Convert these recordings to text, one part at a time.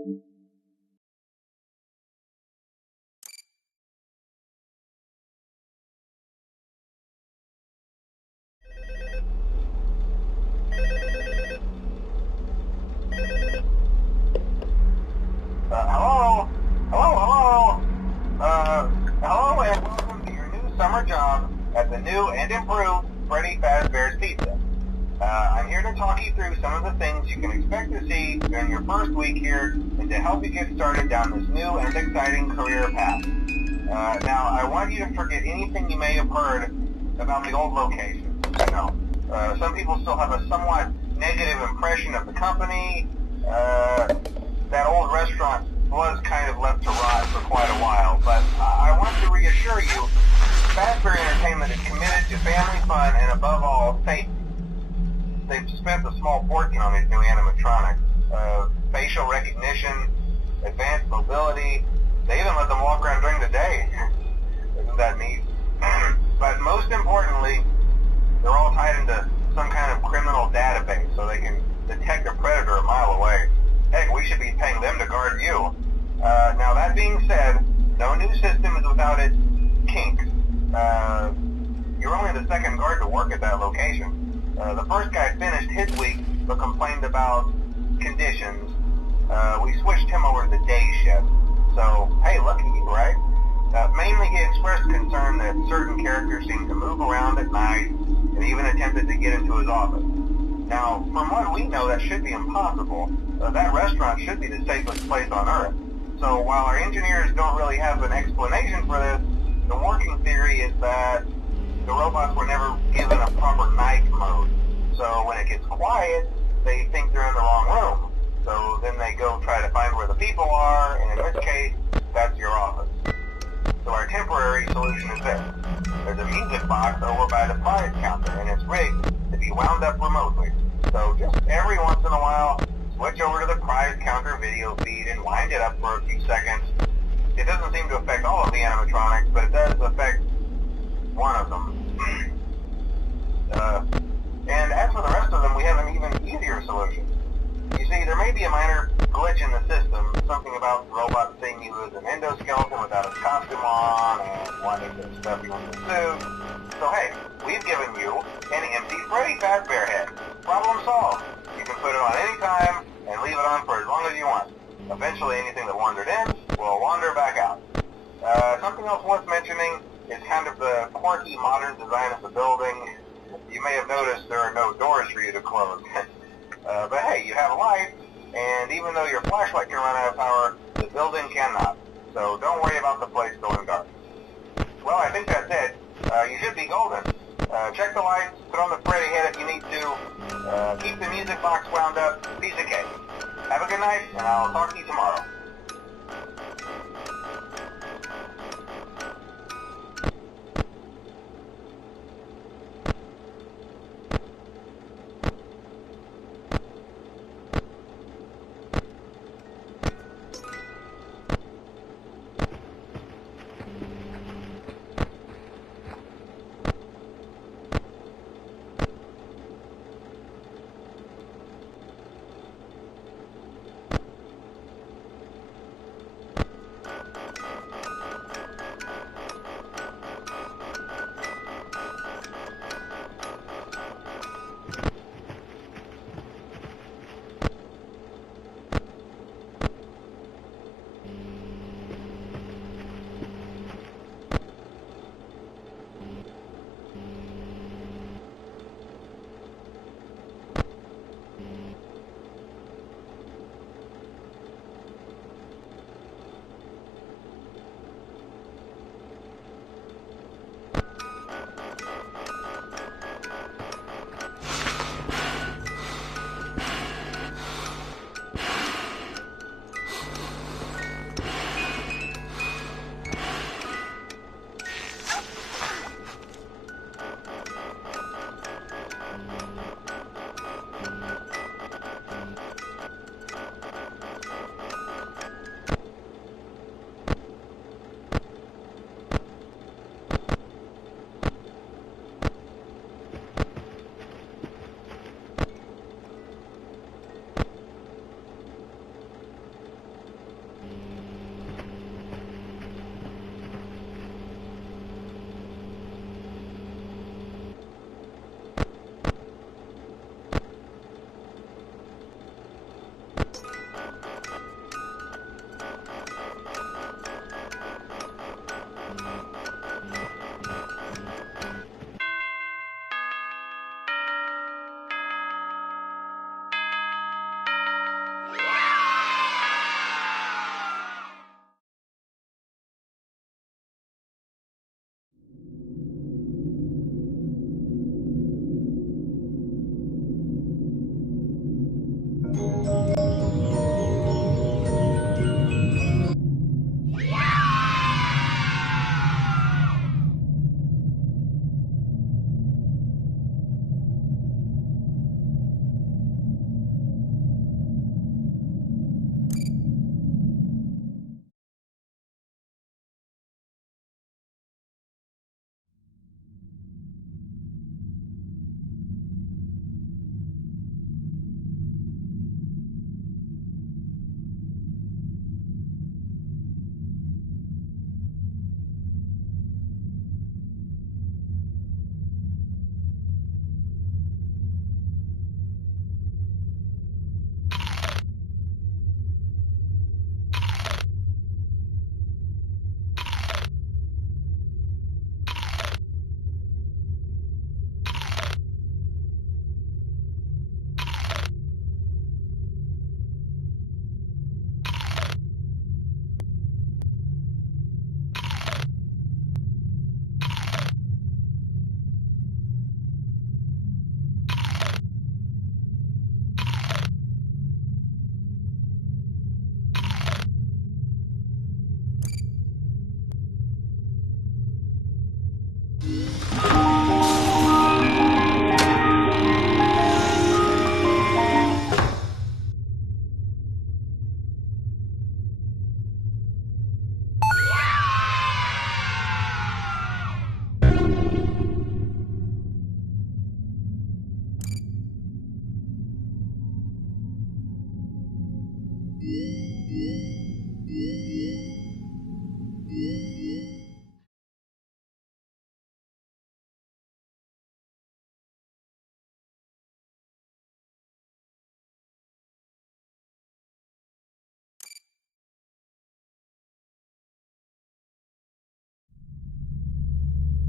Hello? Hello? Hello and welcome to your new summer job at the new and improved Freddy Fazbear's Pizza. I'm here to talk you through some of the things you can expect to see during your first week here and to help you get started down this new and exciting career path. Now, I want you to forget anything you may have heard about the old location. Some people still have a somewhat negative impression of the company. That old restaurant was kind of left to rot for quite a while, but I want to reassure you, Fazbear Entertainment is committed to family fun and above all, safety. They've spent a small fortune on these new animatronics. Facial recognition, advanced mobility, they even let them walk around during the day. Isn't that neat? But most importantly, they're all tied into some kind of criminal database so they can detect a predator a mile away. Heck, we should be paying them to guard you. Now that being said, no new system is without its kinks. You're only the second guard to work at that location. The first guy finished his week but complained about conditions. We switched him over to the day shift. So, hey, lucky you, right? Mainly he expressed concern that certain characters seemed to move around at night and even attempted to get into his office. Now, from what we know, that should be impossible. That restaurant should be the safest place on Earth. So while our engineers don't really have an explanation for this, the working theory is that the robots were never given a proper night mode. So when it gets quiet, they think they're in the wrong room. So then they go try to find where the people are, and in this case, that's your office. So our temporary solution is this. There's a music box over by the prize counter, and it's rigged to be wound up remotely. So just every once in a while, switch over to the prize counter video feed and wind it up for a few seconds. It doesn't seem to affect all of the animatronics, but it does affect one of them. And as for the rest of them, we have an even easier solution. You see, there may be a minor glitch in the system, something about the robot seeing you as an endoskeleton without its costume on and wanting to stuff you in the suit. So hey, we've given you an empty Freddy Fazbear head. Problem solved. You can put it on any time and leave it on for as long as you want. Eventually anything that wandered in will wander back out. Something else worth mentioning is kind of the quirky modern design of the building. You may have noticed there are no doors for you to close. But hey, you have lights, and even though your flashlight can run out of power, the building cannot. So don't worry about the place going dark. Well, I think that's it. You should be golden. Check the lights, put on the Freddy head if you need to. Keep the music box wound up. Piece of cake. Have a good night, and I'll talk to you tomorrow.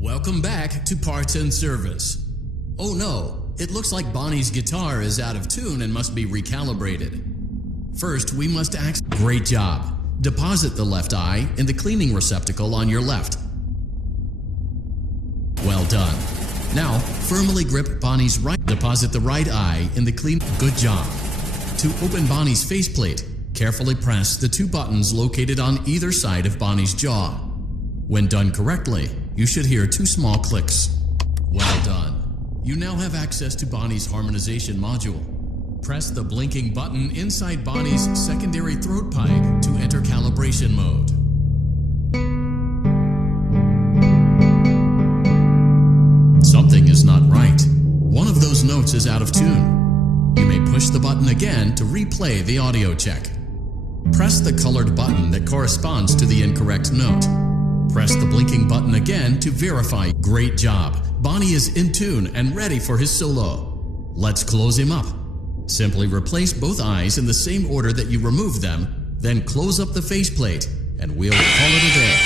Welcome back to Parts and Service. Oh no, it looks like Bonnie's guitar is out of tune and must be recalibrated. First, we must access. Great job. Deposit the left eye in the cleaning receptacle on your left. Well done. Now, firmly grip Bonnie's right. Deposit the right eye in the clean. Good job. To open Bonnie's faceplate, carefully press the two buttons located on either side of Bonnie's jaw. When done correctly, you should hear two small clicks. Well done. You now have access to Bonnie's harmonization module. Press the blinking button inside Bonnie's secondary throat pipe to enter calibration mode. Something is not right. One of those notes is out of tune. You may push the button again to replay the audio check. Press the colored button that corresponds to the incorrect note. Press the blinking button again to verify. Great job. Bonnie is in tune and ready for his solo. Let's close him up. Simply replace both eyes in the same order that you removed them, then close up the faceplate, and we'll call it a day.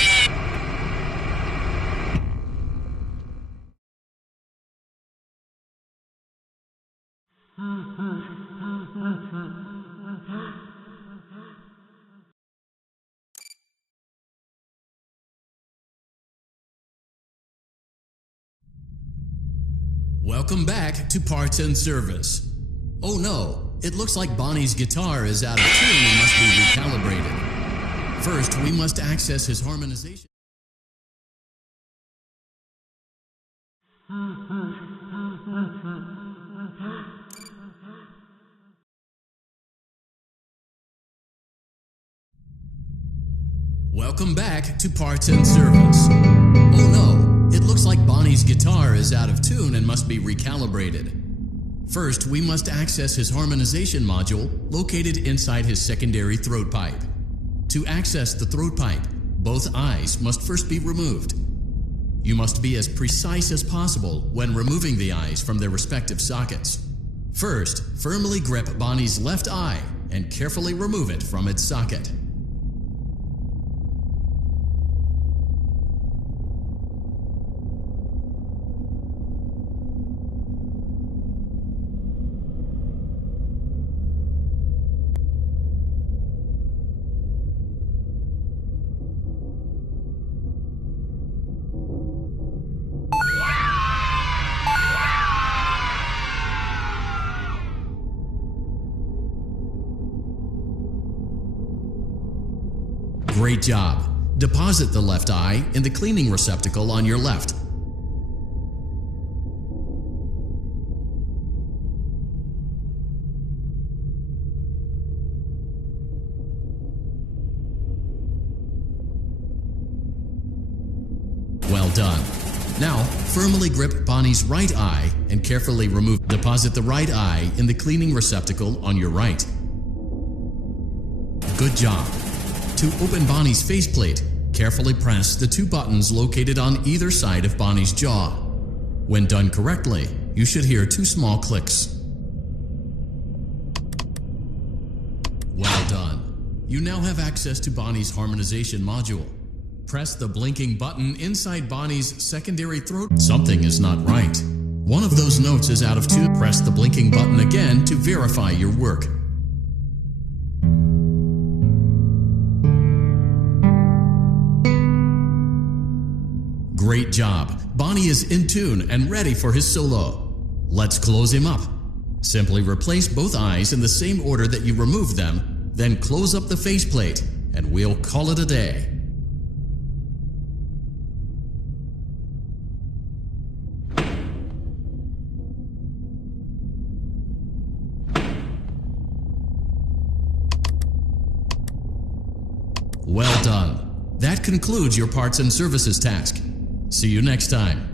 Welcome back to Parts and Service. Oh no, it looks like Bonnie's guitar is out of tune and must be recalibrated. First, we must access his harmonization. Welcome back to Parts and Service. Oh no, it looks like Bonnie's guitar is out of tune and must be recalibrated. First, we must access his harmonization module located inside his secondary throat pipe. To access the throat pipe, both eyes must first be removed. You must be as precise as possible when removing the eyes from their respective sockets. First, firmly grip Bonnie's left eye and carefully remove it from its socket. Great job. Deposit the left eye in the cleaning receptacle on your left. Well done. Now, firmly grip Bonnie's right eye and carefully remove. Deposit the right eye in the cleaning receptacle on your right. Good job. To open Bonnie's faceplate, carefully press the two buttons located on either side of Bonnie's jaw. When done correctly, you should hear two small clicks. Well done. You now have access to Bonnie's harmonization module. Press the blinking button inside Bonnie's secondary throat. Something is not right. One of those notes is out of tune. Press the blinking button again to verify your work. Great job. Bonnie is in tune and ready for his solo. Let's close him up. Simply replace both eyes in the same order that you removed them, then close up the faceplate, and we'll call it a day. Well done. That concludes your parts and services task. See you next time.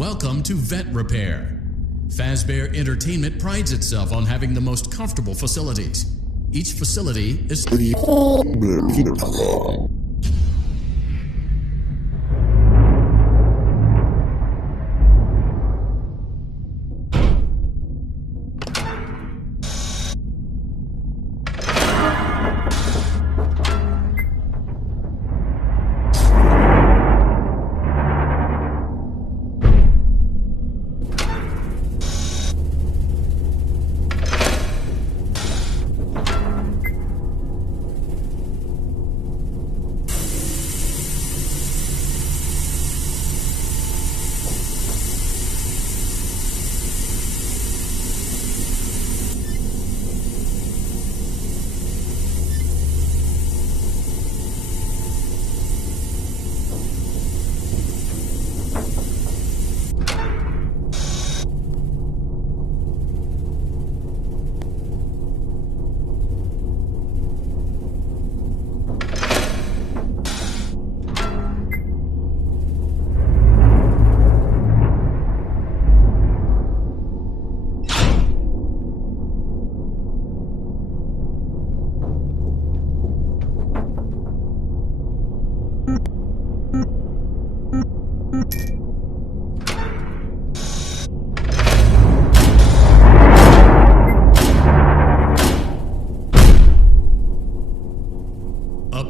Welcome to Vet Repair. Fazbear Entertainment prides itself on having the most comfortable facilities. Each facility is a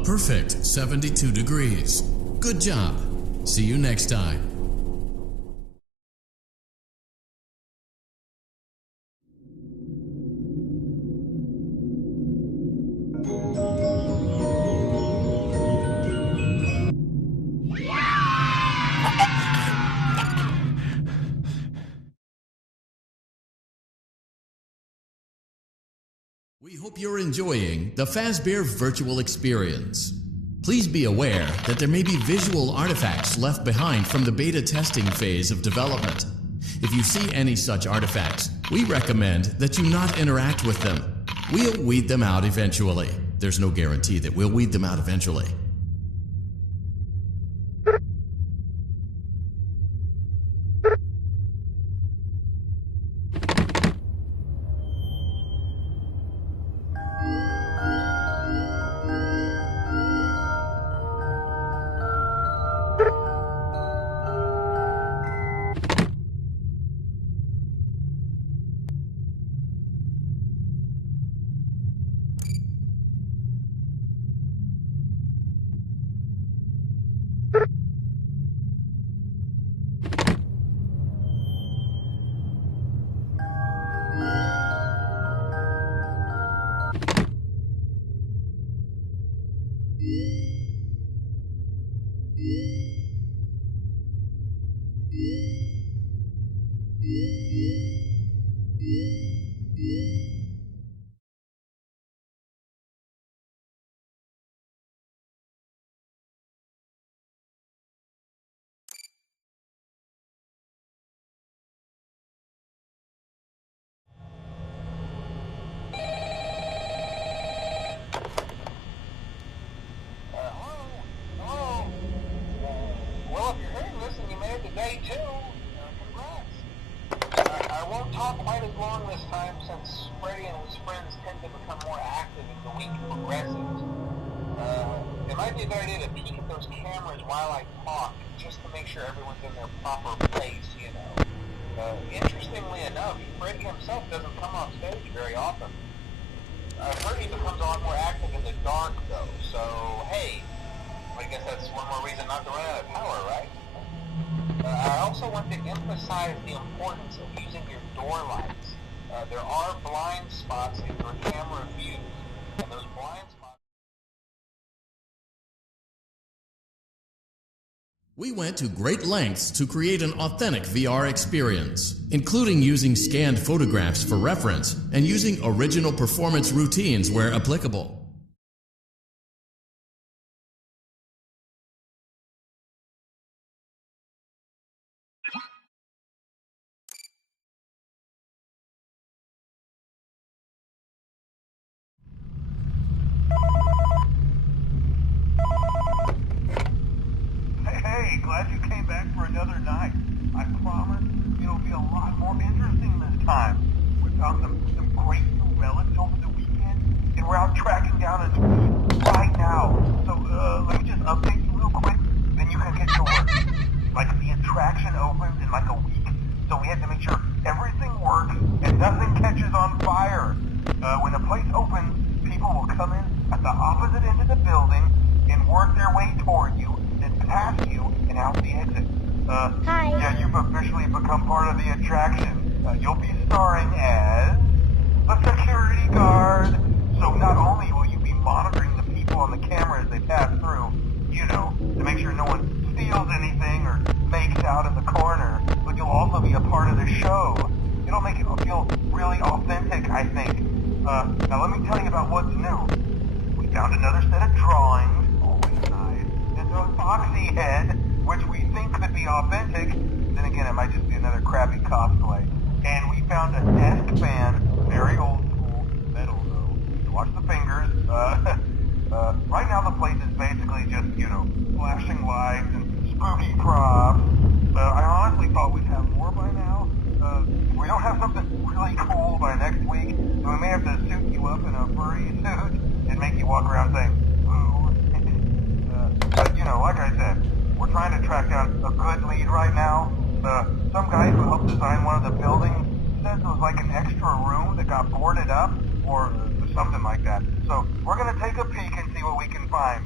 perfect 72 degrees. Good job. See you next time. We hope you're enjoying the Fazbear virtual experience. Please be aware that there may be visual artifacts left behind from the beta testing phase of development. If you see any such artifacts, we recommend that you not interact with them. We'll weed them out eventually. There's no guarantee that we'll weed them out eventually. Quite as long this time since Freddy and his friends tend to become more active as the week progresses. It might be a good idea to peek at those cameras while I talk, just to make sure everyone's in their proper place, you know. Interestingly enough, Freddy himself doesn't come off stage very often. I've heard he becomes a lot more active in the dark, though, so hey, I guess that's one more reason not to run out of power, right? I also want to emphasize the importance of using your door lights. There are blind spots in your camera view, and those blind spots... We went to great lengths to create an authentic VR experience, including using scanned photographs for reference and using original performance routines where applicable. Hey, glad you came back for another night. I promise to make sure everything works and nothing catches on fire. When the place opens, people will come in at the opposite end of the building and work their way toward you, then past you and out the exit. Hi. Yeah, you've officially become part of the attraction. You'll be starring as a security guard. So not only will you be monitoring the people on the camera as they pass through, you know, to make sure no one steals anything or makes out in the corner, but you'll also be a part of the show. It'll make it feel really authentic, I think. Now let me tell you about what's new. We found another set of drawings, always nice, and a foxy head, which we think could be authentic. Then again, it might just be another crappy cosplay. And we found a desk fan, very old school, metal though. So watch the fingers. Right now the place is basically just, you know, flashing lights and spooky props. I honestly thought we'd have more by now. If we don't have something really cool by next week, then we may have to suit you up in a furry suit and make you walk around saying, "Boo." But, you know, like I said, we're trying to track down a good lead right now. Some guy who helped design one of the buildings says it was like an extra room that got boarded up or something like that. So we're going to take a peek and see what we can find.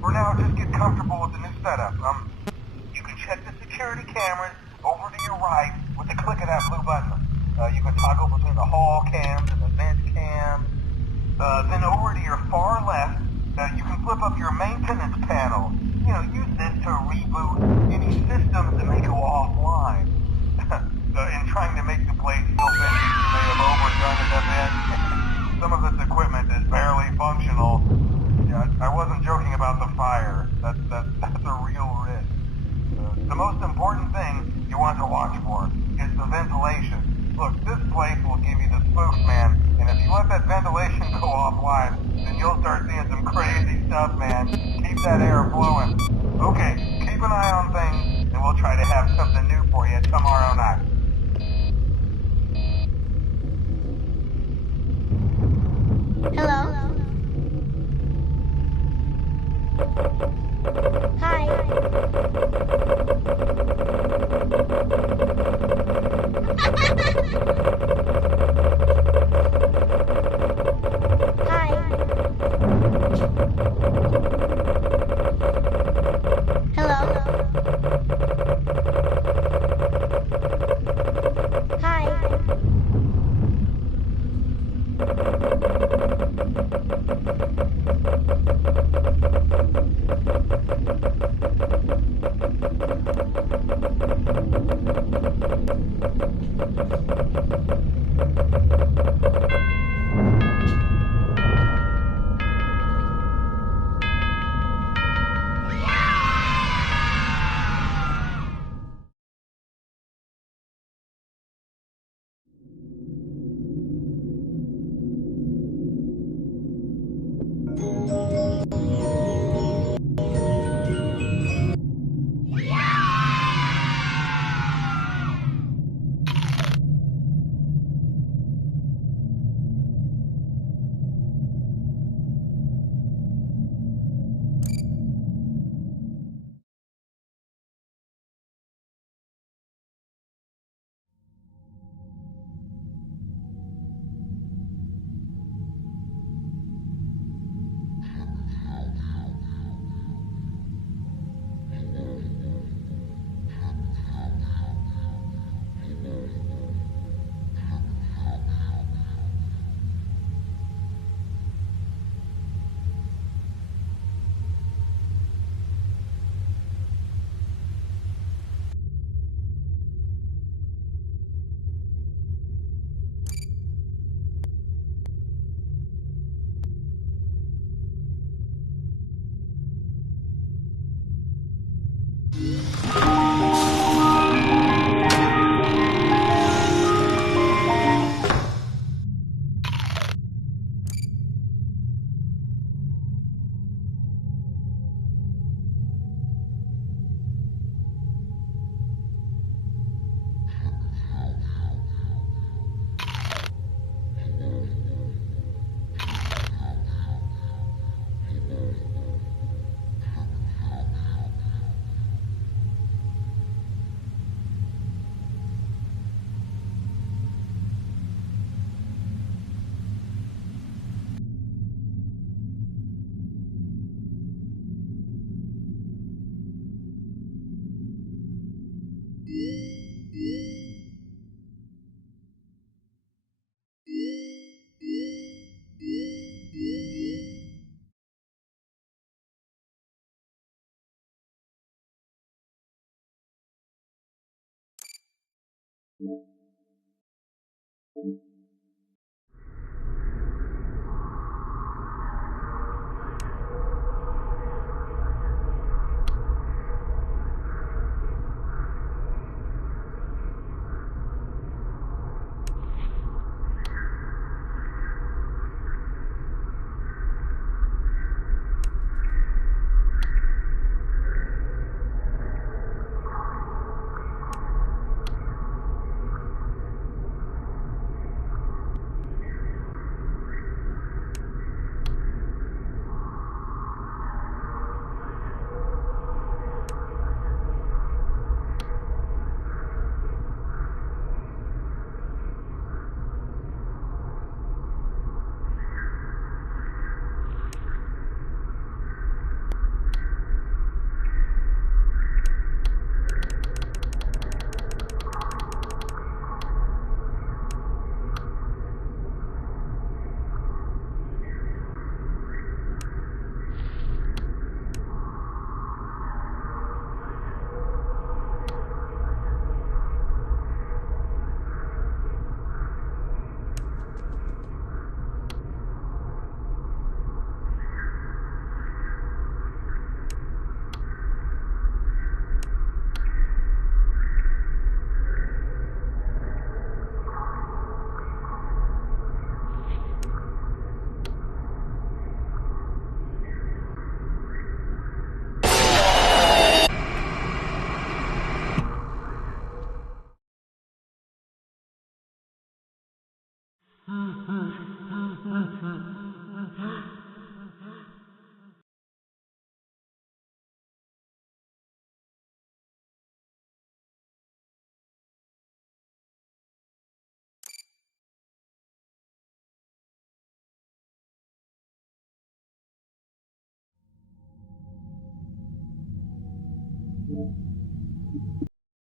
For now, just get comfortable with the new setup. You can check the security cameras over to your right with the click of that blue button. You can toggle between the hall cams and the vent cams. Then over to your far left, you can flip up your maintenance panel. You know, use this to reboot any systems that may go offline. In trying to make the place feel vintage, you may have overdone it a bit. Some of this equipment is barely functional. Yeah, I wasn't joking about the fire. That's a real risk. The most important thing you want to watch for is the ventilation. Look, this place will give you the spooks, man. And if you let that ventilation go offline, then you'll start seeing some crazy stuff, man. Keep that air flowing. Okay, keep an eye on things, and we'll try to have something new for you tomorrow night. Hello? Hi. Hi. Hello?